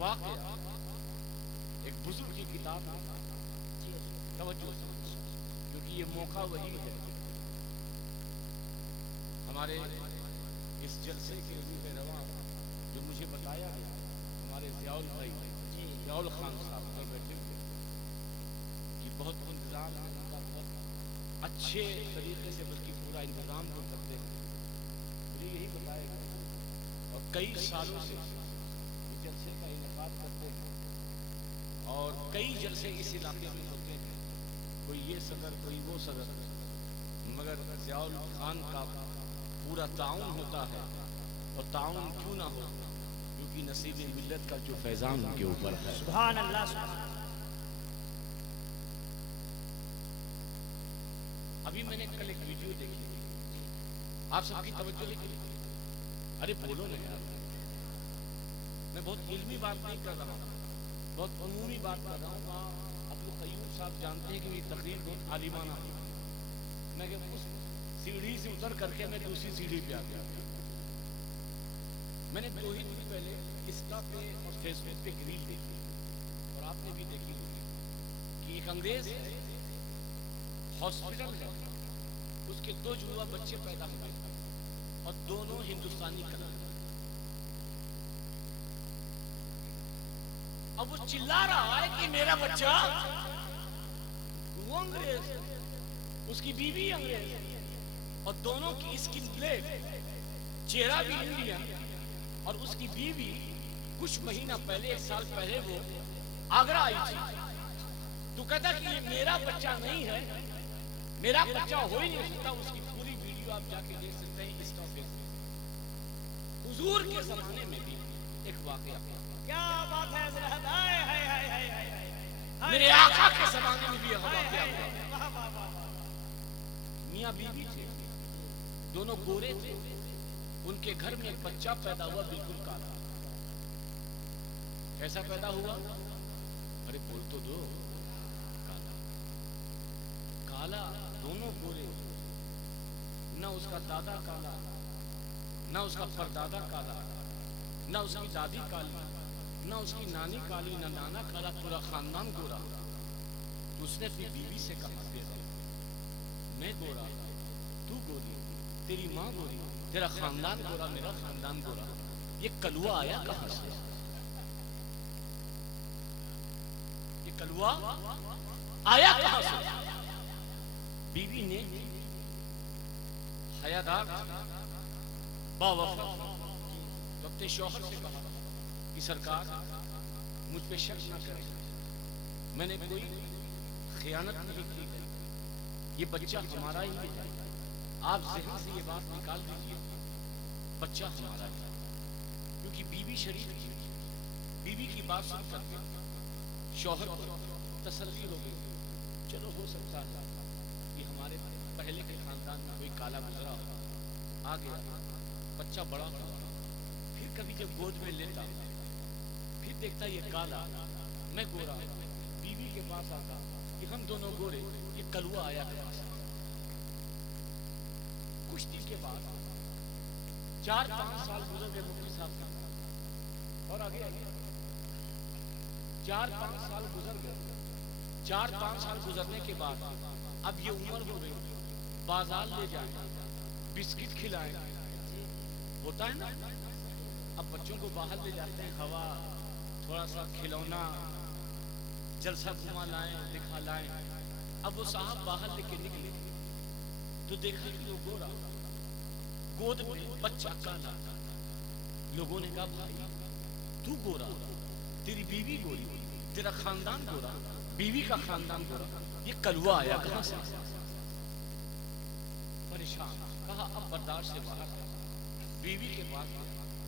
वाकया एक बुजुर्ग की किताब है, तवज्जो से, क्योंकि ये मौका वही है हमारे इस जलसे के रूह रवां जो मुझे बताया गया हमारे ज़ियाउल भाई ज़ियाउल खान साहब पर बैठे हुए कि बहुत इंतज़ाम है उनका, बहुत अच्छे तरीके से बल्कि पूरा इंतज़ाम वो करते हैं, मुझे यही बताया गया। और कई सालों से ये जलसे का इनेकाद करते हैं और कई जलसे इस इलाके में होते हैं, कोई ये सदर कोई वो सदर, मगर ज़ियाउल खान का पूरा ताउन होता है। और ताउन क्यों ना हो, क्योंकि नसीब मिल्लत का जो फैजान उनके ऊपर है। सुभान अल्लाह, सुभान। अभी मैंने कल एक वीडियो देखी, आप सबकी तवज्जो देखी, अरे बोलो ना यार, मैं बहुत इल्मी बात नहीं कर रहा हूँ, बहुत अमूमी बात कर रहा हूँ। अब्दुल कय्यूम साहब जानते हैं कि ये तकरीर बहुत आलिमाना है। मैं उस सीढ़ी से उतर करके मैं दूसरी सीढ़ी पे आ गया। मैंने 2 ही दिन पहले इंस्टा पे और फेसबुक पे रील देखी और आपने भी देखी कि एक अंग्रेज हॉस्पिटल है, उसके 2 जुड़वा बच्चे पैदा हुए और दोनों हिंदुस्तानी कलर। अब वो चिल्ला रहा है कि मेरा बच्चा, वो अंग्रेज, उसकी बीवी अंग्रेज और दोनों की स्किन ब्लैक, चेहरा भी इंडियन, और उसकी बीवी कुछ महीना पहले 1 साल पहले वो आगरा आई थी। तो कहता कि ये मेरा बच्चा नहीं है, मेरा बच्चा हो ही नहीं सकता। उसकी पूरी वीडियो आप जाके देख सकते हैं इंस्टा पे। हुजूर के जमाने में भी एक वाकया, क्या बात है हज़रत, हाय हाय हाय हाय हाय, मेरे आका के जमाने में भी एक वाकया हुआ। वाह वाह वाह। मियां बीवी थे, दोनों गोरे थे, उनके घर में एक बच्चा पैदा हुआ बिल्कुल काला। कैसा पैदा हुआ? अरे बोल तो दो। काला काला, दोनों गोरे, ना उसका दादा काला, ना उसका परदादा काला, ना उसकी दादी काली, ना उसकी नानी काली, ना नाना काला, पूरा खानदान गोरा। तो उसने अपनी बीवी से कहा, मैं गोरा, तू गोरी, तेरी माँ गोरी, तेरा खानदान गोरा, मेरा खानदान गोरा, ये कलुआ आया कहां से? ये कलुआ आया कहां से? बीवी ने हयादार बावफा तो अपने शौहर से कहा कि सरकार मुझ पे शक न करें, मैंने कोई खयानत नहीं की, ये बच्चा हमारा ही है। आप ज़हन से ये बात निकाल दीजिए, बच्चा हमारा है। क्योंकि बीवी शरीफ थी, बीवी की बात सुनकर शौहर को तसल्ली हो गई, चलो हो सकता है कि हमारे पहले के खानदान में कोई काला गुजरा हो, आ गया बच्चा बड़ा हुआ, फिर कभी जब गोद में लेता फिर देखता ये काला, मैं गोरा, बीवी के पास आता कि हम दोनों गोरे, ये कलुआ आया कहां से? कुछ दिन के बाद 4-5 साल गुजर गए मुफ्ती साहब का, और आगे 4-5 साल गुजर गए। 4-5 साल गुजरने के बाद अब ये उम्र हो गई, बाजार ले जाए, बिस्किट खिलाएं, होता है ना, अब बच्चों को बाहर ले जाते हैं, हवा, थोड़ा सा खिलौना, जलसा घुमा लाएं, दिखा लाएं। अब वो साहब बाहर लेके निकले तो देखा कि वो गोरा, गोद में बच्चा काला। लोगों ने कहा भाई तू गोरा, तेरी बीवी गोरी, तेरा खानदान गोरा, बीवी का खानदान गोरा, ये कलुआ आया कहां से? परेशान, कहा अब बर्दाश्त से बाहर। बीवी के पास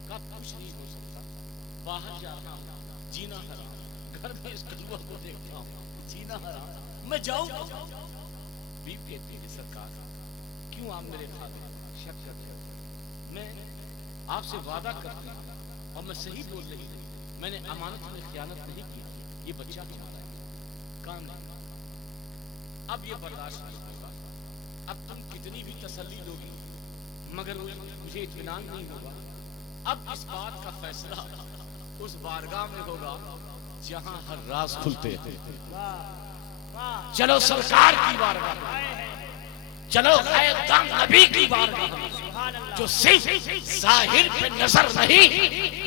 कहा कुछ नहीं हो सकता, बाहर जाना जीना हराम, घर में इस कलुआ को देखता हूँ जीना हराम, मैं जाऊँ? बीवी कहती है सरकार क्यों आप मेरे खाते शक करते हो? मैं आपसे वादा करती हूँ और मैं सही बोल रही हूँ, मैंने अमानत में खयानत नहीं की, ये बच्चा हमारा है, काम नहीं। अब ये बर्दाश्त नहीं होगा, अब तुम कितनी भी तसल्ली दोगी मगर मुझे इत्मीनान नहीं होगा। अब इस बात का फैसला उस बारगाह में होगा जहां हर राज खुलते हैं। चलो सरकार की बारगाह, चलो गैर नबी की बारगाह, जो सिर्फ जाहिर पे नजर नहीं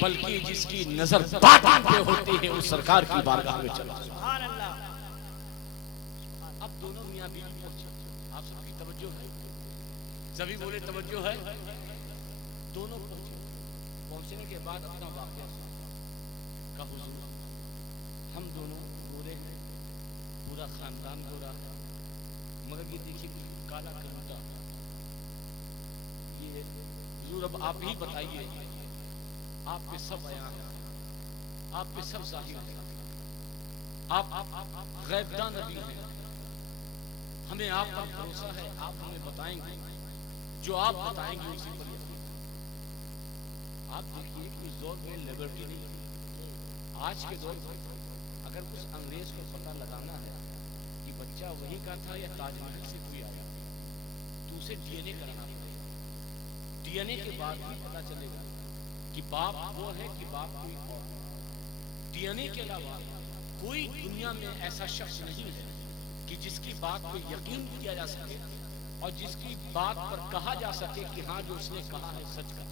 बल्कि जिसकी नजर बातिन पे होती है, उस सरकार की बारगाह में चलो। अब दोनों मियां बीवी पहुंचे, आप सबकी तवज्जो है, सभी बोले तवज्जो है। दोनों पहुंचे, पहुंचने के बाद अपना वाक़या का हुजूर, हम दोनों गोरे हैं, पूरा खानदान गोरा है, मगर ये देखिए काला कलूटा, ये हुजूर अब आप ही बताइए, आप पे सब आया है, आप पे सब जाहिर है, आप गैबदान नबी हैं, हमें आप पर भरोसा है, आप हमें बताएंगे, जो आप बताएंगे उसी पर यकीन। आप देखिए कि इस दौर में लिबर्टी नहीं है। आज के दौर में अगर कुछ अंग्रेज को पता लगाना है कि बच्चा वही का था या ताजमहल से कोई आया, तो उसे डीएनए कराना पड़ेगा। डीएनए के बाद भी पता चलेगा कि बाप वो है कि बाप कोई और। डीएनए के अलावा कोई दुनिया में ऐसा शख्स नहीं है कि जिसकी बात पर यकीन किया जा सके और जिसकी बात पर कहा जा सके कि हाँ जो उसने कहा है सच का।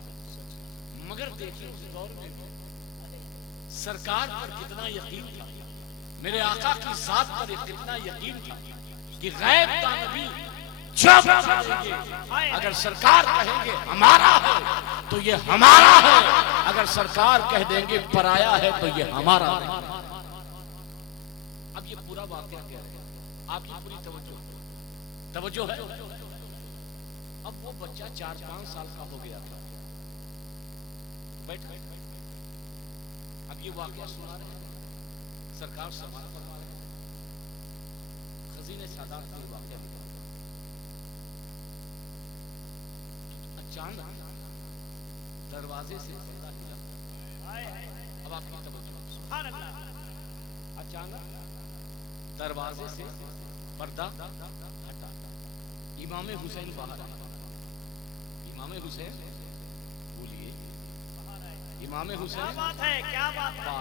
मगर देखिए उस दौर में सरकार पर कितना यकीन था, मेरे आका की जात पर कितना यकीन था कि गैब का नबी जब कहेंगे, अगर सरकार कहेंगे हमारा है तो ये हमारा है, अगर सरकार कह देंगे पराया है तो ये हमारा है। अब ये पूरा वाकया क्या है, आपकी पूरी तवज्जो है। अब वो बच्चा 4-5 साल का हो गया था, बैठ अब ये वाकया सुना रहे हैं, सरकार समाज करवा रहे हैं, खजीने सादात में वाकया लिखा। अचानक दरवाजे से पर्दा हिला। अब आपकी तवज्जो, अचानक दरवाजे से पर्दा हटा, इमाम हुसैन बाहर आए। इमाम हुसैन, बोलिए इमाम हुसैन, क्या बात है, क्या बात है।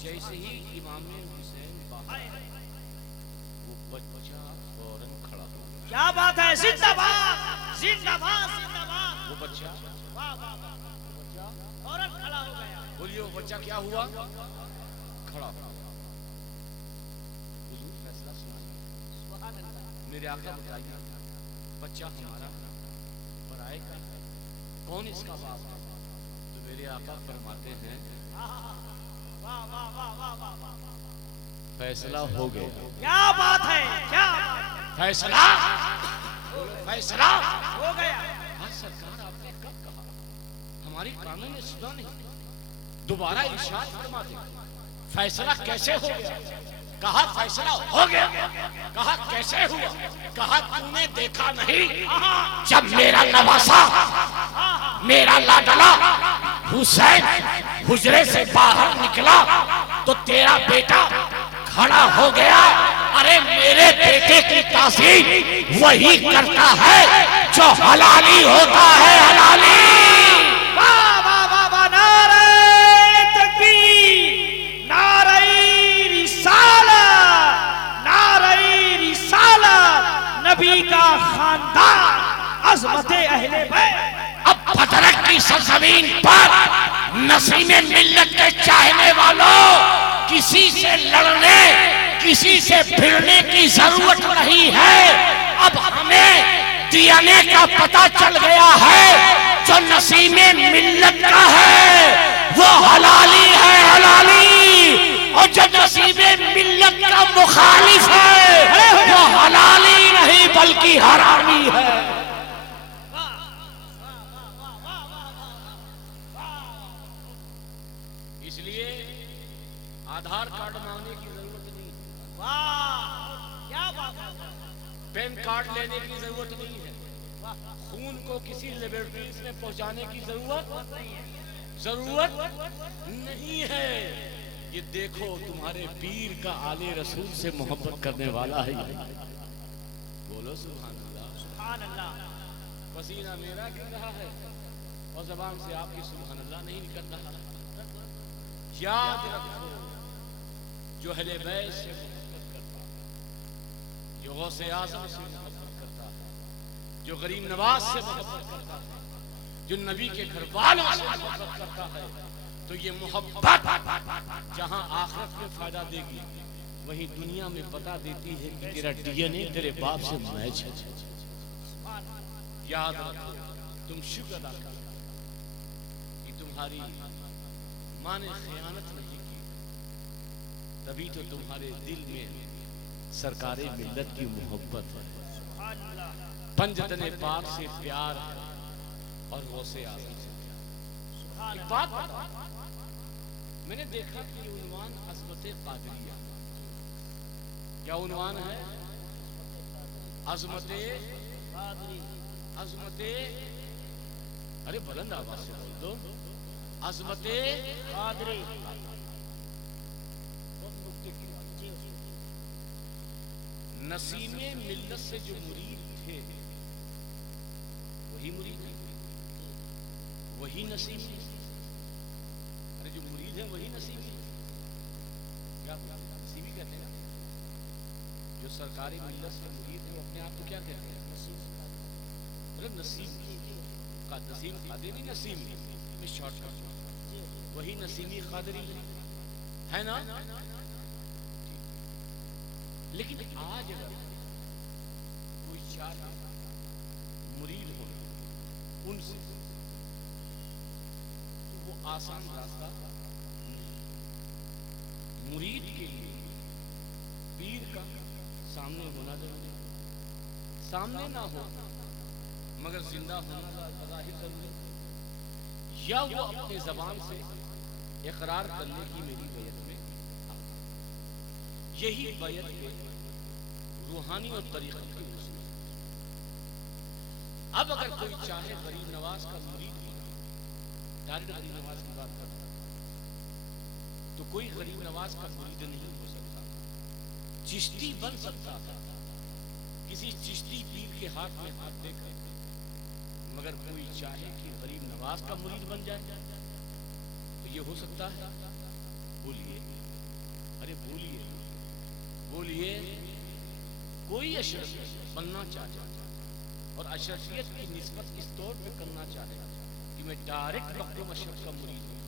जैसे ही इमाम हुसैन बाहर, वो बच्चा फौरन खड़ा हो गया। क्या बात है, जिंदाबाद जिंदाबाद जिंदाबाद। वो बच्चा, वाह वाह वाह, बच्चा फौरन खड़ा हो गया। बोलिए वो बच्चा क्या हुआ, खड़ा हो गया। हुजूर फैसला सुनाइए, मेरे आका बताइए, बच्चा हमारा पराए का, कौन इसका बाप है? तो मेरे आका फरमाते हैं फैसला हो गया। क्या बात है, क्या बात है। फैसला फैसला हो गया। आज सरकार आपने कब कहा, हमारी कानून ने सुना नहीं, दोबारा इरशाद फरमा दे, फैसला कैसे हो गया? कहा फैसला हो गया। कहा कैसे हुआ? कहा तूने देखा नहीं जब मेरा नवासा, मेरा लाडला हुसैन हुजरे से बाहर निकला तो तेरा बेटा खड़ा हो गया। अरे मेरे बेटे की तासीर वही करता है जो हलाली होता है, हलाली। वाह वाह वाह वाह, नारे तकबीर, नारे रिसालत, नारे रिसालत, नबी का खानदान, अज़मते अहले बैत। अब बदरक की सरजमीन पर नसीमे मिल्लत के चाहने वालों, किसी से लड़ने, किसी से भिड़ने की जरूरत नहीं है। अब हमें डीएनए का पता चल गया है, जो नसीमे मिल्लत का है वो हलाली है, हलाली। और जो नसीमे मिल्लत का मुखालिफ है वो हलाली नहीं बल्कि हरामी है। इसलिए आधार कार्ड मांगने की जरूरत नहीं है, वाह क्या बात है। पैन कार्ड लेने की जरूरत नहीं है, खून को किसी लेबोरेटरीज में पहुंचाने की जरूरत नहीं है। ये देखो तुम्हारे पीर का आले रसूल से मोहब्बत करने वाला है। बोलो सुभान अल्लाह, सुभान अल्लाह। पसीना मेरा गिर रहा है और जबान से आपकी सुभान अल्लाह नहीं निकल रहा। याद रखो, जो अहले बैत से मोहब्बत करता है, जो गौसे आज़म से मोहब्बत करता है, जो गरीब नवाज से मोहब्बत करता है, जो नबी के घर वालों से मोहब्बत करता है, तो ये मोहब्बत जहां आखिरत में फायदा देगी, वहीं दुनिया में बता देती है कि तेरा डीएनए तेरे बाप से मैच है। याद रखो, तुम शुक्र अदा करो कि तुम्हारी माँ ने खयानत नहीं की, तभी तो तुम्हारे दिल में सरकारे मिल्लत की मोहब्बत है, पंजतने पाक से प्यार है और गौसे आज़म से प्यार। एक बात बता, मैंने देखा कि उन्वान अज़मते क़ादिरिया, क्या उन्वान है? अज़मते अज़मते, अरे बुलंद आवाज से बोल दो, अज़मते क़ादिरी। नसीमे मिल्लत से जो मुरीद थे वही मुरीद है, वही नसीम है। अरे जो मुरीद है वही नसीम है। क्या नसीमी कहते हैं? जो सरकारी मिल्लत से मुरीद है अपने आप को क्या कहते हैं? अरे नसीम का, नसीम क़ादिरी नसीम में शॉर्टकट, वही नसीमी क़ादिरी है ना। लेकिन आज अगर कोई चाहे मुरीद हो उनसे, तो वो आसान रास्ता नहीं। मुरीद के लिए पीर का सामने होना जरूरी, सामने ना हो मगर जिंदा होना ज़ाहिर जरूरी, या वो अपने जबान से इकरार करने की मेरी बैत में, यही बैत के रूहानी और तरीक़त की उसूल। अब अगर कोई चाहे गरीब नवाज का मुरीद होना, डायरेक्ट गरीब नवाज की बात करता, तो कोई गरीब नवाज का मुरीद नहीं हो सकता। चिश्ती बन सकता था किसी चिश्ती पीर के हाथ में हाथ देकर, मगर कोई चाहे कि गरीब नवाज का मुरीद बन जाए तो ये हो सकता है? बोलिए, अरे बोलिए, बोलिए। कोई अशरफियत बनना चाहे और अशरफियत की निस्बत इस तौर पे करना चाहे कि मैं डायरेक्ट मखदूम अशरफ का मुरीद हूँ,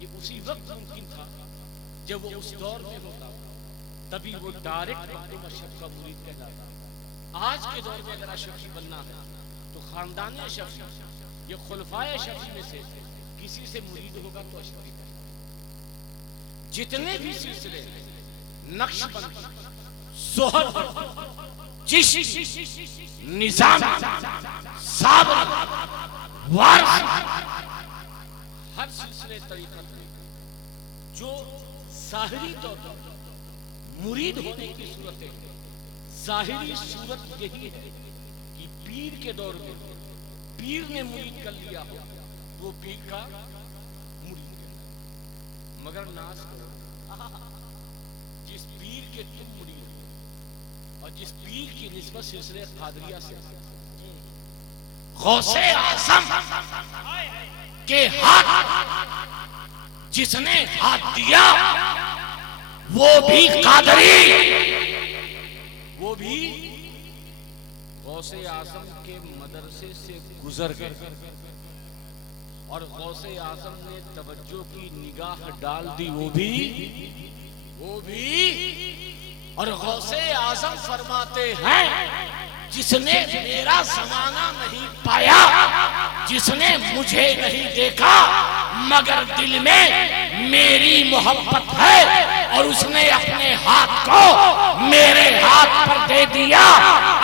ये उसी वक्त मुमकिन था जब वो उस दौर में होता, तभी वो डायरेक्ट मखदूम अशरफ का मुरीद कहलाता। आज के दौर में अगर अशरफी बनना है तो खानदान अशरफी या खुलफाए अशरफी में से किसी से मुरीद होगा तो अशरफी है। जितने भी सिलसिले नक्शबंदी, सोहरवर्दी, चिश्ती, निजाम, साबरी, वारसी, हर सिलसिले तरीक़त में जो ज़ाहिरी तौर पर मुरीद होने की सूरत है, ज़ाहिरी सूरत यही है कि पीर के दौर में पीर ने मुरीद कर लिया हो तो पीर का मुरीद है। मगर नाज करो, जिस पीर के तुम मुरीद हो और जिस पीर की निस्बत सिलसिले क़ादिरिया से गौसे आज़म के हाथ जिसने हाथ दिया वो भी क़ादिरी, वो भी गौसे आज़म के मदरसे से गुजर गए और गौसे आज़म ने तवज्जो की निगाह डाल दी, वो भी और गौसे आज़म फरमाते हैं जिसने मेरा ज़माना नहीं पाया, जिसने मुझे नहीं देखा, मगर दिल में मेरी मोहब्बत है और उसने अपने हाथ को मेरे हाथ पर दे दिया।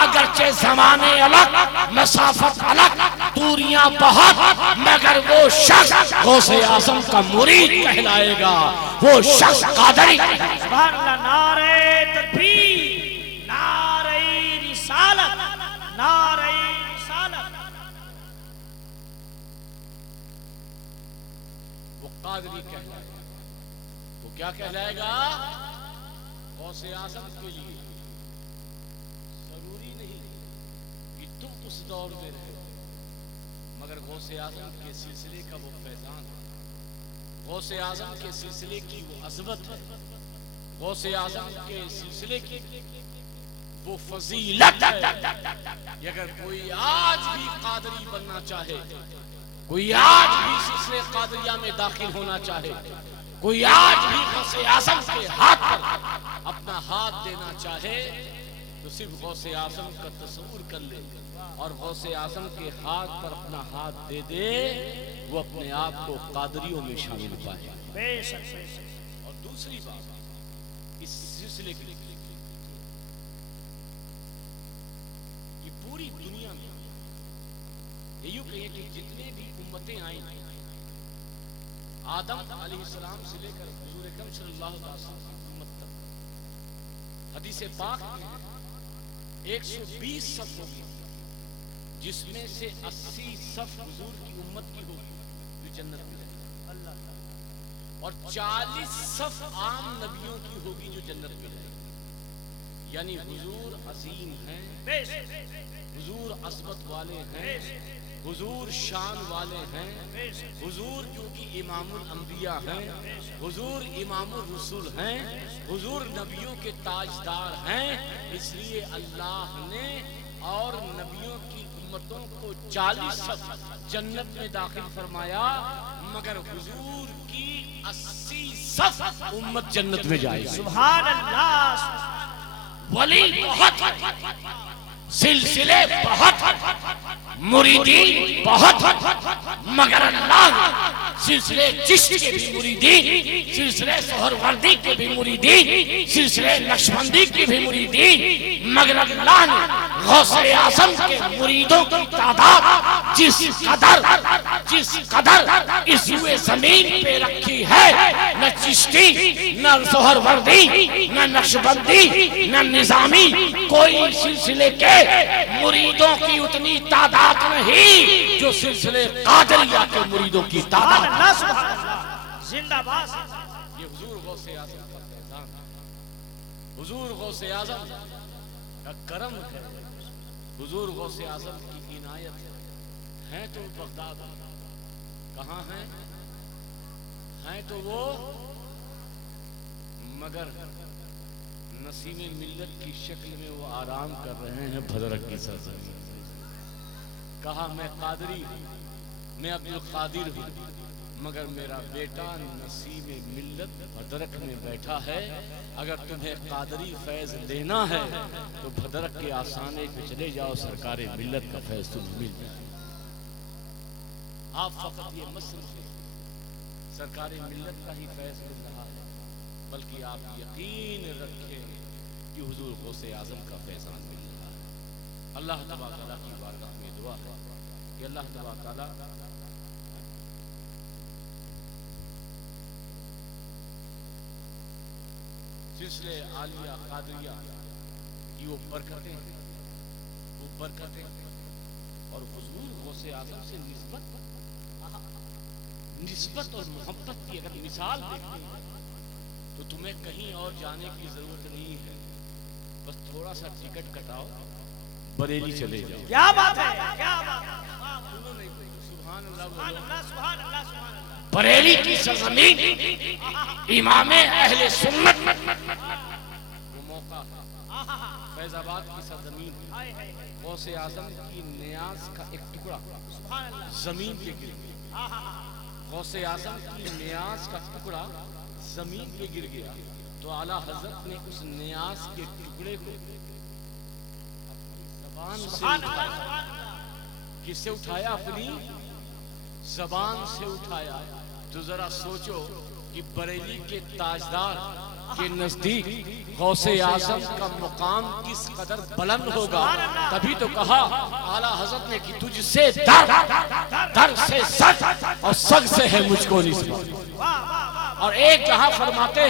अगरचे ज़माने अलग, मसाफत अलग, दूरियां बहुत, मगर वो शख्स गौसे आज़म का मुरीद कहलाएगा, वो शख्स क़ादिरी। सुभान अल्लाह। नारे तकबीर, नारे रिसालत, नारे रिसालत। वो क़ादिरी कहलाएगा। वो क्या कहलाएगा? गौसे आज़म के लिए जरूरी नहीं कि तुम उस दौर में रहे, मगर गौसे आज़म के सिलसिले का वो फैज़ान, गौसे आजम के सिलसिले की वो अज़मत है, गौसे आजम के सिलसिले की वो फजीलत है। अगर कोई आज भी कादरी बनना चाहे, कोई आज भी सिलसिले कादरिया में दाखिल होना चाहे, कोई आज भी गौसे आजम के हाथ पर अपना हाथ देना चाहे, तो सिर्फ गौसे आजम का तस्वुर कर ले और गौसे आजम के हाथ पर अपना हाथ दे दे, वो अपने आप को कादरियों में शामिल पाए। और दूसरी बात इस सिलसिले की, ये पूरी दुनिया में ये यूं कहिए कि जितने भी उम्मतें आई, आदम अलैहिस्सलाम से लेकर हुजूर अकरम सल्लल्लाहु अलैहि वसल्लम की उम्मत तक, हदीस पाक में 120 सफ होगी, जिसमें से 80 सफ हुजूर की उम्मत की होगी जो जन्नत में जाएगी, और 40 सफ आम नबियों की होगी जो जन्नत में जाएगी। यानी हुजूर अजीम हैं, हुजूर असमत वाले हैं, हुजूर शान वाले हैं, हुजूर क्योंकि इमामुल अंबिया हैं, हुजूर इमामुल रसूल हैं, हुजूर नबियों के ताजदार हैं। इसलिए अल्लाह ने और नबियों की उम्मतों को 40 सफ जन्नत में दाखिल फरमाया, मगर हुजूर की 80 सफ उम्मत जन्नत में जाएगी। सुभान अल्लाह। वली बहुत, सिलसिले बहुत, मुरीदीन बहुत, मगर अल्लाह सिलसिले चिश्ती के भी मुरीदीन, सिलसिले सोहरवर्दी के भी मुरीदीन, सिलसिले नक्शबंदी के भी मुरीदीन, मगर अल्लाह ने गौसे आज़म के मुरीदों की तादाद जिस कदर इस हुए जमीन पे रखी है, न चिश्ती, न सोहरवर्दी, न नक्शबंदी, न निजामी, कोई सिलसिले के मुरीदों की उतनी तादाद नहीं जो सिलसिले कादरिया के मुरीदों की तादाद। जिंदाबाद। ये हुजूर गौसे आज़म का फैज़ान, हुजूर गौसे आज़म का करम है, हुजूर गौसे आज़म की इनायत है। तो बगदाद कहाँ हैं तो वो, मगर नसीमे मिल्लत की शक्ल में वो आराम कर रहे हैं भदरक की सरजमीन। कहा मैं कादरी, मैं अब्दुल कादिर हूँ, मगर मेरा बेटा नसीमे मिल्लत भदरक में बैठा है। अगर तुम्हें कादरी फैज लेना है तो भदरक के आसाने पे चले जाओ, सरकारे मिल्लत का फैज तुम्हें मिल जाए। आप फकत ये मत समझे सरकारे मिल्लत का ही फैज मिल रहा है, बल्कि आप यकीन रखें कि हुजूर गौसे आज़म का फैज़ान मिल रहा है। अल्लाह तबारक व तआला की बारगाह में दुआ है कि अल्लाह तबारक व तआला सिलसिले आलिया कादरिया की वो बरकतें और हुजूर गौसे आज़म से निस्बत और मोहब्बत की अगर मिसाल देखते हैं तो तुम्हें कहीं और जाने की जरूरत नहीं है, बस थोड़ा सा टिकट कटाओ, बरेली चले जाओ। क्या बात है, क्या बात है। सुभान अल्लाह, सुभान अल्लाह, सुभान अल्लाह, सुभान अल्लाह। बरेली की सरजमीन, इमामे अहले सुन्नत, वो मौका फैजाबाद की सरजमीन, गौसे आज़म की नियाज का एक टुकड़ा जमीन पे गिर गया। गौसे आज़म की नियाज का टुकड़ा जमीन पे गिर गया तो आला हजरत ने उस नियाज के टुकड़े को अपनी जबान से उठाया। किससे उठाया? अपनी जबान से उठाया। तो जरा सोचो कि बरेली के ताजदार के नजदीक गौसे आज़म का मुकाम किस कदर बुलंद होगा। तभी तो कहा आला हजरत ने कि तुझसे दर से सग और सग से है मुझको निस्बत। और एक जहां फरमाते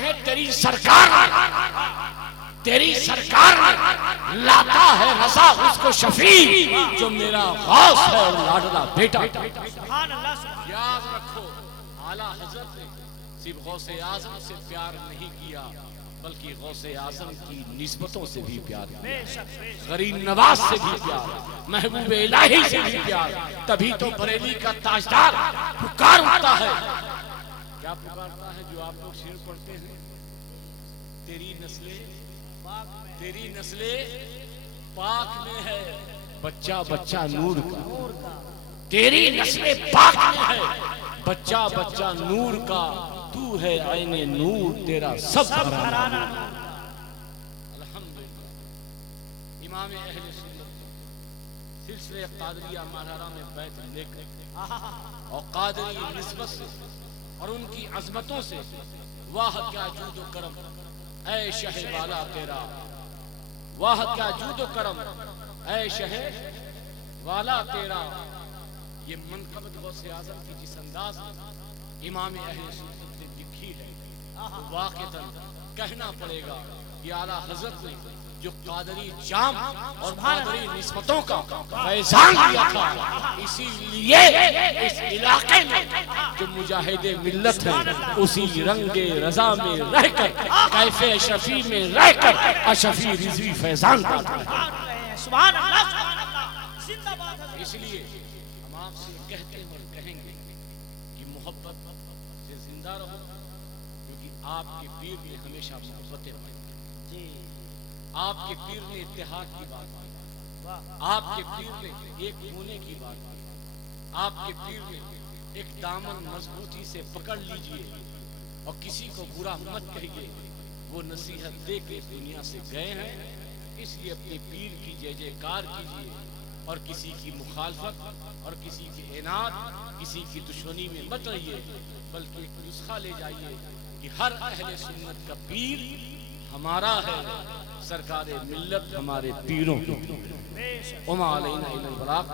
हैं तेरी सरकार लाता है रजा उसको शफी जो मेरा गौस है और लाडला बेटा। याद रखो आला हजरत ने सिर्फ गौसे आज़म से प्यार नहीं किया बल्कि गौसे आजम की निस्बतों से भी प्यार, बेशक बेशक गरीब नवाज से भी प्यार, महबूब इलाही से भी प्यार। तभी तो बरेली का ताजदार पुकार उठता है। क्या पुकारता है जो आप लोग शेर पढ़ते हैं? तेरी नस्ले पाक में है, बच्चा बच्चा नूर का। तेरी नस्ले पाक में है, बच्चा बच्चा नूर का। तू है आईने नूर, तेरा सब घराना। अल्हम्दुलिल्लाह। इमाम अहले सुन्नत सिलसिले कादरिया मरहरा में बैत लेकर और कादरी निस्बत से और उनकी अजमतों से, वाह क्या जूदो करम ऐ शहे वाला तेरा, वाह क्या जूदो करम ऐ शहे वाला तेरा। ये मनकबत गौसे आजम की जिस अंदाज में इमाम अहले सुन्नत ने लिखी है, तो वाक़ितन कहना पड़ेगा कि आला हजरत ने जो कादरी जाम और कादरी निस्बतों का फैजान लिया था, इसीलिए इस इलाके में जो मुजाहिदे मिल्लत है, उसी रंगे रजा में रहकर, कैफे शफी में रहकर अशफी रिजवी फैजान पाता है। सुभान अल्लाह जिंदाबाद। इसलिए हम आपसे कहते हैं और कहेंगे कि मोहब्बत से जिंदा रहो, क्योंकि आपके पीर ने हमेशा मोहब्बतें पाई। आपके पीर ने इत्तेहाद की बात की, आपके पीर ने एक होने की बात की, आपके पीर ने एक दामन मजबूती से पकड़ लीजिए और किसी को बुरा मत कहिए, वो नसीहत दे के दुनिया से गए हैं। इसलिए अपने पीर की जय जयकार कीजिए और किसी की मुखालफत और किसी की इनाद, किसी की दुश्मनी में मत रहिए, बल्कि एक नुस्खा ले जाइए कि हर अहले सुन्नत का पीर हमारा है, सरकारे मिल्लत हमारे पीरों की। उमा अलैना इल्लल बलाग।